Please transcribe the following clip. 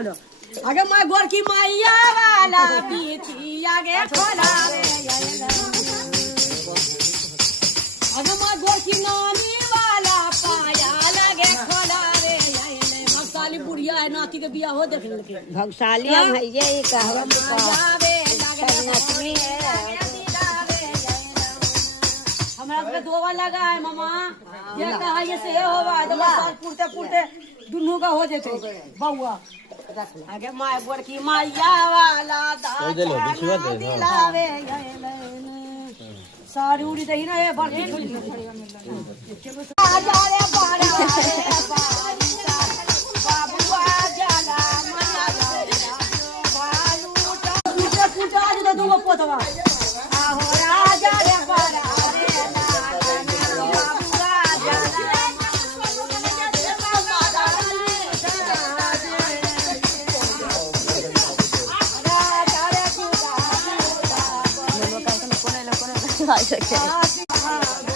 खोलो आगे मैं गोर की मैया वाला पीछी आगे खोला रे आगे मैं गोर की नानी वाला पाया लगे खोला रे भगशाली बुढ़िया है नाती के बिया हो देख लेके भगशाली हम है ये कहवा नचनी है हमारा तो दोवा लगा है मामा ये कहा ये से होवा तो बस पुरते पुरते दुनू का हो जेते बउआ आगे माय गोर की मैया वाला दिलावे सारी उड़ी दही ना ये बड़ी आजा रे बारा बाबुआ जाला मना बालू पूजा पूजा आज तो दो पोतवा आहो राजा रे बारा आ सके